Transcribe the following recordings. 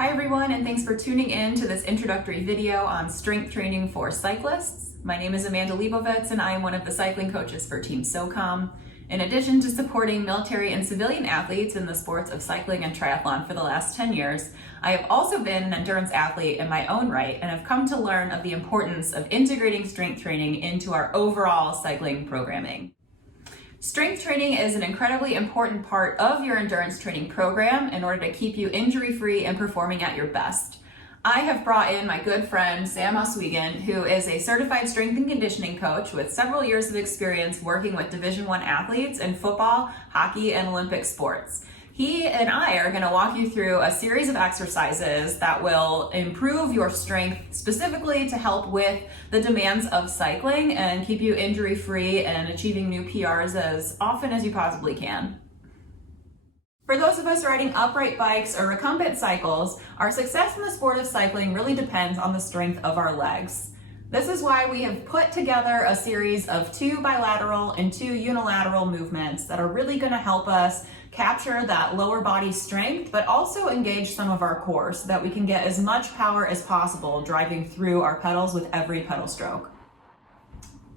Hi everyone, and thanks for tuning in to this introductory video on strength training for cyclists. My name is Amanda Leibovitz and I am one of the cycling coaches for Team SOCOM. In addition to supporting military and civilian athletes in the sports of cycling and triathlon for the last 10 years, I have also been an endurance athlete in my own right and have come to learn of the importance of integrating strength training into our overall cycling programming. Strength training is an incredibly important part of your endurance training program in order to keep you injury-free and performing at your best. I have brought in my good friend Sam Oswegen, who is a certified strength and conditioning coach with several years of experience working with Division I athletes in football, hockey, and Olympic sports. He and I are going to walk you through a series of exercises that will improve your strength specifically to help with the demands of cycling and keep you injury-free and achieving new PRs as often as you possibly can. For those of us riding upright bikes or recumbent cycles, our success in the sport of cycling really depends on the strength of our legs. This is why we have put together a series of 2 bilateral and 2 unilateral movements that are really going to help us capture that lower body strength, but also engage some of our core so that we can get as much power as possible driving through our pedals with every pedal stroke.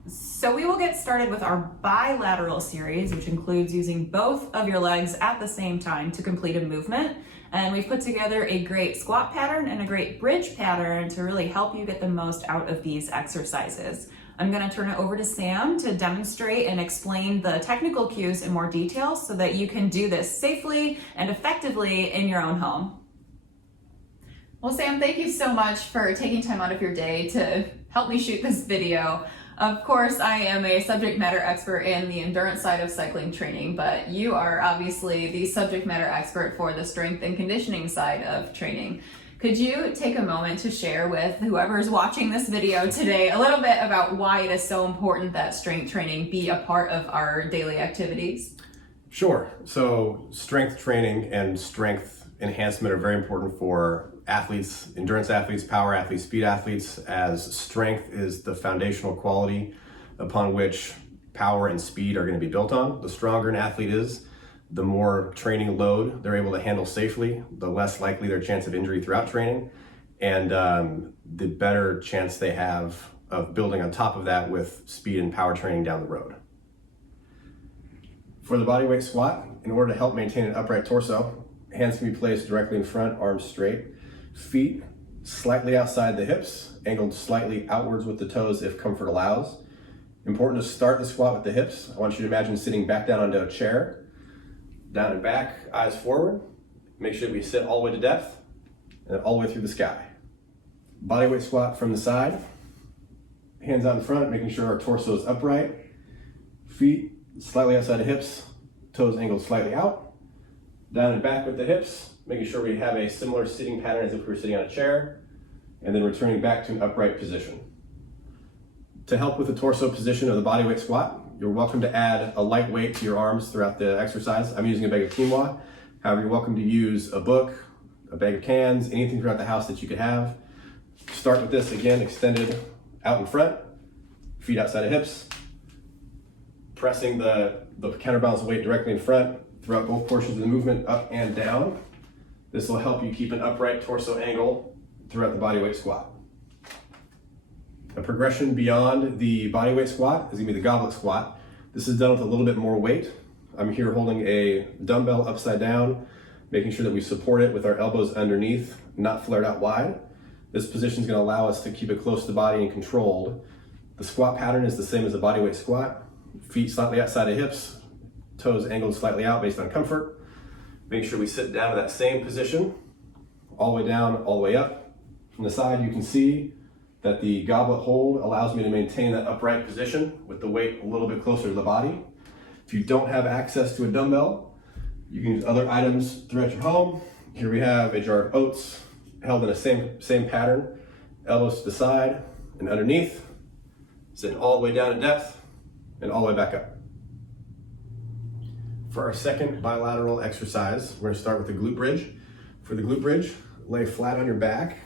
So we will get started with our bilateral series, which includes using both of your legs at the same time to complete a movement. And we've put together a great squat pattern and a great bridge pattern to really help you get the most out of these exercises. I'm going to turn it over to Sam to demonstrate and explain the technical cues in more detail so that you can do this safely and effectively in your own home. Well, Sam, thank you so much for taking time out of your day to help me shoot this video. Of course, I am a subject matter expert in the endurance side of cycling training, but you are obviously the subject matter expert for the strength and conditioning side of training. Could you take a moment to share with whoever's watching this video today a little bit about why it is so important that strength training be a part of our daily activities? Sure. So strength training and strength enhancement are very important for athletes, endurance athletes, power athletes, speed athletes, as strength is the foundational quality upon which power and speed are going to be built on. The stronger an athlete is, the more training load they're able to handle safely, the less likely their chance of injury throughout training, and the better chance they have of building on top of that with speed and power training down the road. For the bodyweight squat, in order to help maintain an upright torso, hands can be placed directly in front, arms straight, feet slightly outside the hips, angled slightly outwards with the toes if comfort allows. Important to start the squat with the hips. I want you to imagine sitting back down onto a chair, down and back, eyes forward. Make sure we sit all the way to depth and all the way through the sky. Bodyweight squat from the side, hands out in front, making sure our torso is upright, feet slightly outside the hips, toes angled slightly out, down and back with the hips, making sure we have a similar sitting pattern as if we were sitting on a chair, and then returning back to an upright position. To help with the torso position of the bodyweight squat, you're welcome to add a light weight to your arms throughout the exercise. I'm using a bag of quinoa. However, you're welcome to use a book, a bag of cans, anything throughout the house that you could have. Start with this again, extended out in front, feet outside of hips, pressing the counterbalance weight directly in front throughout both portions of the movement, up and down. This will help you keep an upright torso angle throughout the bodyweight squat. A progression beyond the bodyweight squat is going to be the goblet squat. This is done with a little bit more weight. I'm here holding a dumbbell upside down, making sure that we support it with our elbows underneath, not flared out wide. This position is going to allow us to keep it close to the body and controlled. The squat pattern is the same as the bodyweight squat. Feet slightly outside of hips, toes angled slightly out based on comfort. Make sure we sit down to that same position, all the way down, all the way up. From the side, you can see that the goblet hold allows me to maintain that upright position with the weight a little bit closer to the body. If you don't have access to a dumbbell, you can use other items throughout your home. Here we have a jar of oats held in a same pattern, elbows to the side and underneath, sitting all the way down in depth and all the way back up. For our second bilateral exercise, we're going to start with the glute bridge. For the glute bridge, lay flat on your back,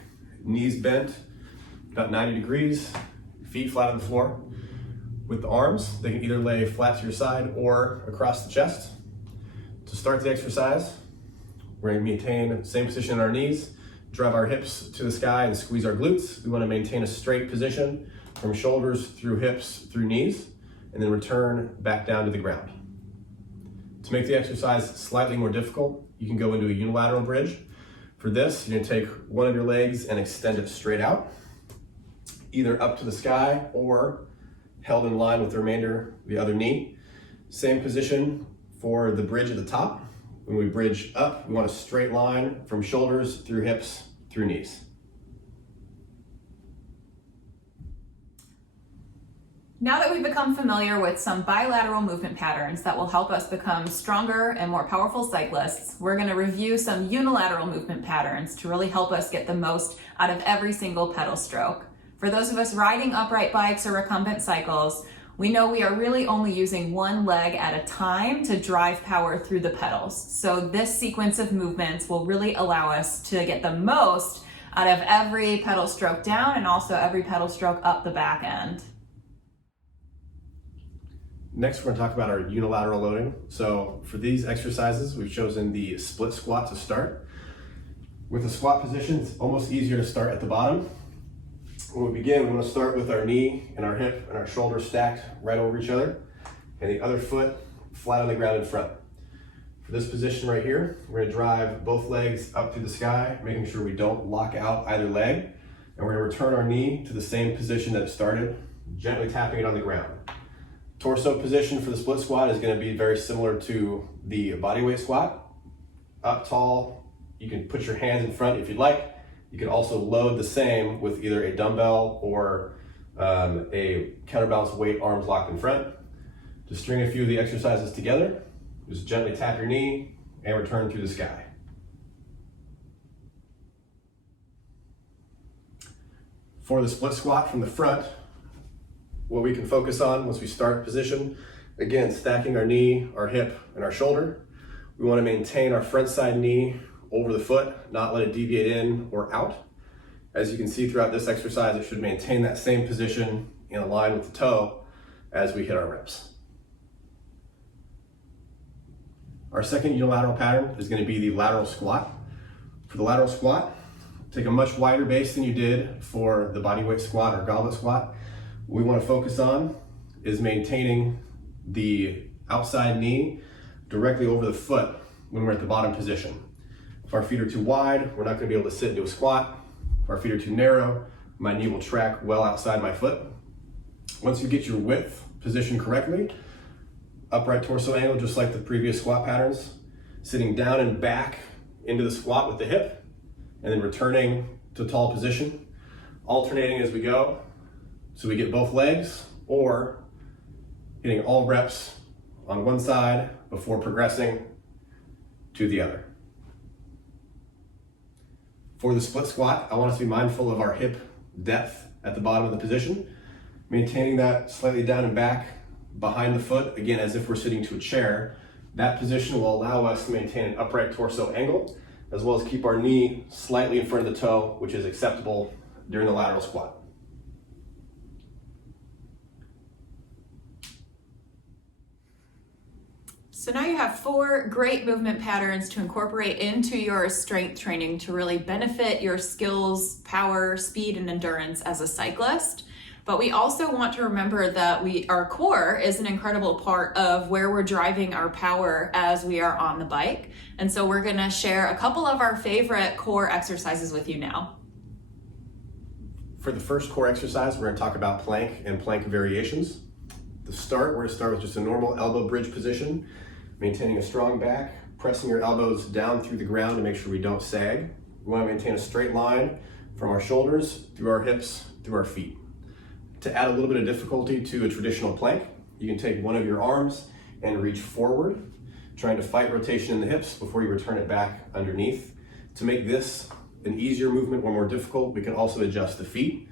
knees bent about 90 degrees, feet flat on the floor. With the arms, they can either lay flat to your side or across the chest. To start the exercise, we're going to maintain the same position on our knees, drive our hips to the sky and squeeze our glutes. We want to maintain a straight position from shoulders through hips, through knees, and then return back down to the ground. To make the exercise slightly more difficult, you can go into a unilateral bridge. For this, you're going to take one of your legs and extend it straight out, either up to the sky or held in line with the remainder of the other knee. Same position for the bridge at the top. When we bridge up, we want a straight line from shoulders through hips, through knees. Now that we've become familiar with some bilateral movement patterns that will help us become stronger and more powerful cyclists, we're going to review some unilateral movement patterns to really help us get the most out of every single pedal stroke. For those of us riding upright bikes or recumbent cycles, we know we are really only using one leg at a time to drive power through the pedals. So this sequence of movements will really allow us to get the most out of every pedal stroke down and also every pedal stroke up the back end. Next, we're going to talk about our unilateral loading. So for these exercises, we've chosen the split squat to start. With the squat position, it's almost easier to start at the bottom. When we begin, we want to start with our knee and our hip and our shoulder stacked right over each other, and the other foot flat on the ground in front. For this position right here, we're going to drive both legs up through the sky, making sure we don't lock out either leg, and we're going to return our knee to the same position that it started, gently tapping it on the ground. Torso position for the split squat is going to be very similar to the bodyweight squat. Up tall, you can put your hands in front if you'd like. You can also load the same with either a dumbbell or a counterbalance weight, arms locked in front. To string a few of the exercises together, just gently tap your knee and return through the sky. For the split squat from the front, what we can focus on once we start position, again, stacking our knee, our hip, and our shoulder. We want to maintain our front side knee over the foot, not let it deviate in or out. As you can see throughout this exercise, it should maintain that same position in line with the toe as we hit our reps. Our second unilateral pattern is going to be the lateral squat. For the lateral squat, take a much wider base than you did for the bodyweight squat or goblet squat. What we want to focus on is maintaining the outside knee directly over the foot when we're at the bottom position. If our feet are too wide, we're not going to be able to sit into a squat. If our feet are too narrow, my knee will track well outside my foot. Once you get your width positioned correctly, upright torso angle just like the previous squat patterns, sitting down and back into the squat with the hip, and then returning to tall position, alternating as we go. So we get both legs, or hitting all reps on one side before progressing to the other. For the split squat, I want us to be mindful of our hip depth at the bottom of the position, maintaining that slightly down and back behind the foot, again, as if we're sitting to a chair. That position will allow us to maintain an upright torso angle, as well as keep our knee slightly in front of the toe, which is acceptable during the lateral squat. So now you have 4 great movement patterns to incorporate into your strength training to really benefit your skills, power, speed, and endurance as a cyclist. But we also want to remember that our core is an incredible part of where we're driving our power as we are on the bike. And so we're gonna share a couple of our favorite core exercises with you now. For the first core exercise, we're gonna talk about plank and plank variations. To start, we're gonna start with just a normal elbow bridge position, maintaining a strong back, pressing your elbows down through the ground to make sure we don't sag. We want to maintain a straight line from our shoulders, through our hips, through our feet. To add a little bit of difficulty to a traditional plank, you can take one of your arms and reach forward, trying to fight rotation in the hips before you return it back underneath. To make this an easier movement or more difficult, we can also adjust the feet.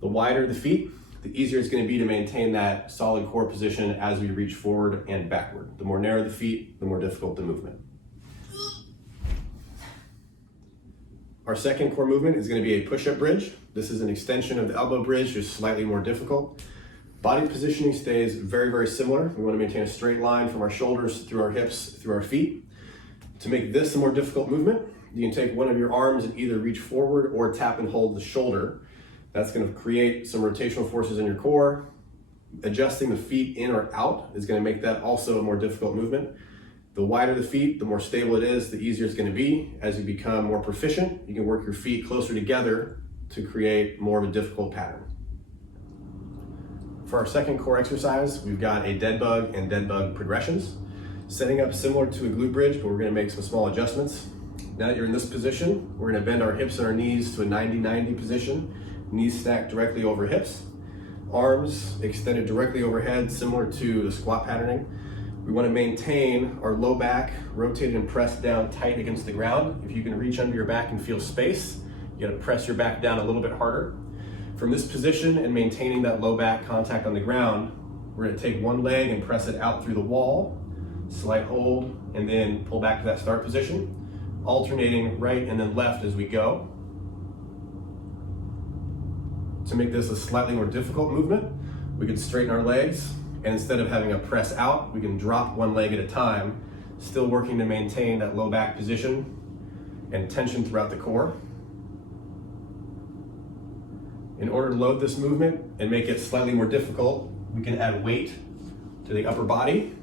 The wider the feet, the easier it's going to be to maintain that solid core position as we reach forward and backward. The more narrow the feet, the more difficult the movement. Our second core movement is going to be a push-up bridge. This is an extension of the elbow bridge, just slightly more difficult. Body positioning stays very, very similar. We want to maintain a straight line from our shoulders through our hips, through our feet. To make this a more difficult movement, you can take one of your arms and either reach forward or tap and hold the shoulder. That's going to create some rotational forces in your core. Adjusting the feet in or out is going to make that also a more difficult movement. The wider the feet, the more stable it is, the easier it's going to be. As you become more proficient, you can work your feet closer together to create more of a difficult pattern. For our second core exercise, we've got a dead bug and dead bug progressions. Setting up similar to a glute bridge, but we're going to make some small adjustments. Now that you're in this position, we're going to bend our hips and our knees to a 90-90 position. Knees stacked directly over hips. Arms extended directly overhead, similar to the squat patterning. We want to maintain our low back rotated and pressed down tight against the ground. If you can reach under your back and feel space, you got to press your back down a little bit harder. From this position and maintaining that low back contact on the ground, we're going to take one leg and press it out through the wall, slight hold, and then pull back to that start position, alternating right and then left as we go. To make this a slightly more difficult movement, we can straighten our legs, and instead of having a press out, we can drop one leg at a time, still working to maintain that low back position and tension throughout the core. In order to load this movement and make it slightly more difficult, we can add weight to the upper body.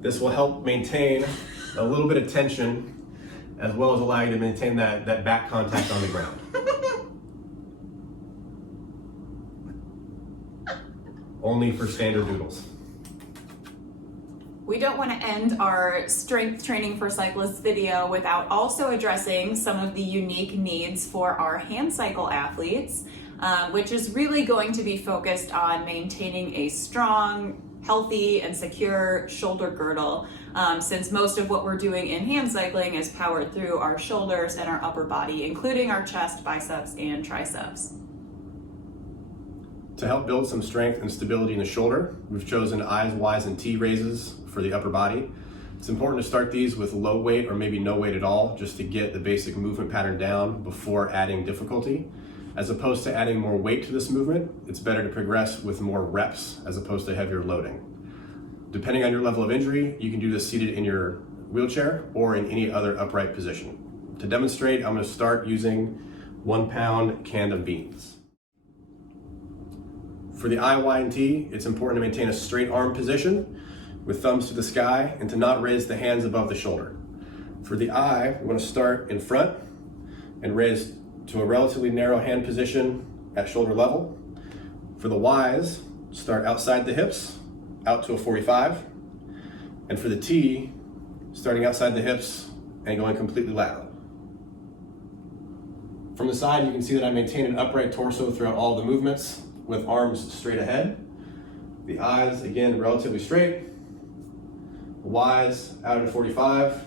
This will help maintain a little bit of tension as well as allow you to maintain that back contact on the ground. Only for standard doodles. We don't want to end our strength training for cyclists video without also addressing some of the unique needs for our hand cycle athletes, which is really going to be focused on maintaining a strong, healthy, and secure shoulder girdle, since most of what we're doing in hand cycling is powered through our shoulders and our upper body, including our chest, biceps, and triceps. To help build some strength and stability in the shoulder, we've chosen I's, Y's, and T raises for the upper body. It's important to start these with low weight or maybe no weight at all, just to get the basic movement pattern down before adding difficulty. As opposed to adding more weight to this movement, it's better to progress with more reps as opposed to heavier loading. Depending on your level of injury, you can do this seated in your wheelchair or in any other upright position. To demonstrate, I'm going to start using 1 pound can of beans. For the I, Y, and T, it's important to maintain a straight arm position with thumbs to the sky and to not raise the hands above the shoulder. For the I, we want to start in front and raise to a relatively narrow hand position at shoulder level. For the Y's, start outside the hips, out to a 45. And for the T, starting outside the hips and going completely lateral. From the side, you can see that I maintain an upright torso throughout all the movements, with arms straight ahead. The I's, again, relatively straight. The Y's out at a 45.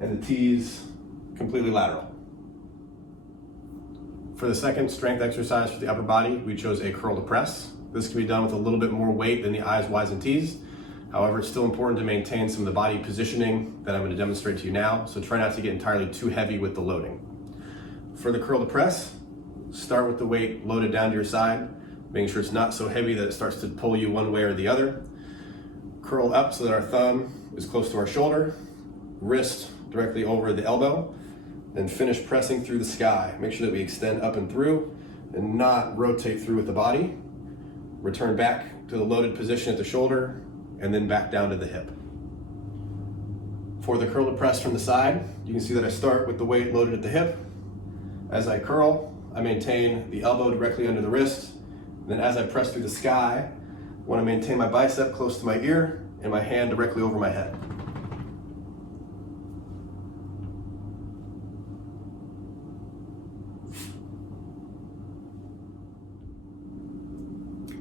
And the T's completely lateral. For the second strength exercise for the upper body, we chose a curl to press. This can be done with a little bit more weight than the I's, Y's, and T's. However, it's still important to maintain some of the body positioning that I'm going to demonstrate to you now, so try not to get entirely too heavy with the loading. For the curl to press, start with the weight loaded down to your side, making sure it's not so heavy that it starts to pull you one way or the other. Curl up so that our thumb is close to our shoulder, wrist directly over the elbow, then finish pressing through the sky. Make sure that we extend up and through and not rotate through with the body. Return back to the loaded position at the shoulder and then back down to the hip. For the curl to press from the side, you can see that I start with the weight loaded at the hip. As I curl, I maintain the elbow directly under the wrist. Then as I press through the sky, I want to maintain my bicep close to my ear and my hand directly over my head.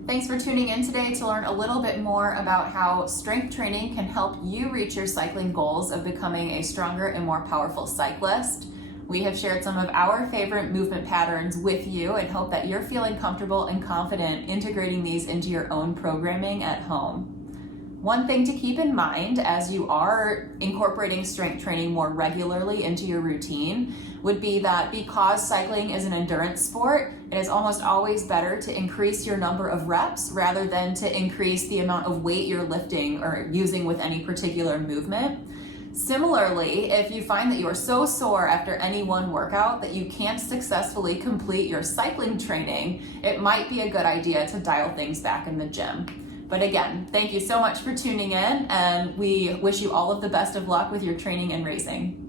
Thanks for tuning in today to learn a little bit more about how strength training can help you reach your cycling goals of becoming a stronger and more powerful cyclist. We have shared some of our favorite movement patterns with you and hope that you're feeling comfortable and confident integrating these into your own programming at home. One thing to keep in mind as you are incorporating strength training more regularly into your routine would be that because cycling is an endurance sport, it is almost always better to increase your number of reps rather than to increase the amount of weight you're lifting or using with any particular movement. Similarly, if you find that you are so sore after any one workout that you can't successfully complete your cycling training, it might be a good idea to dial things back in the gym. But again, thank you so much for tuning in, and we wish you all of the best of luck with your training and racing.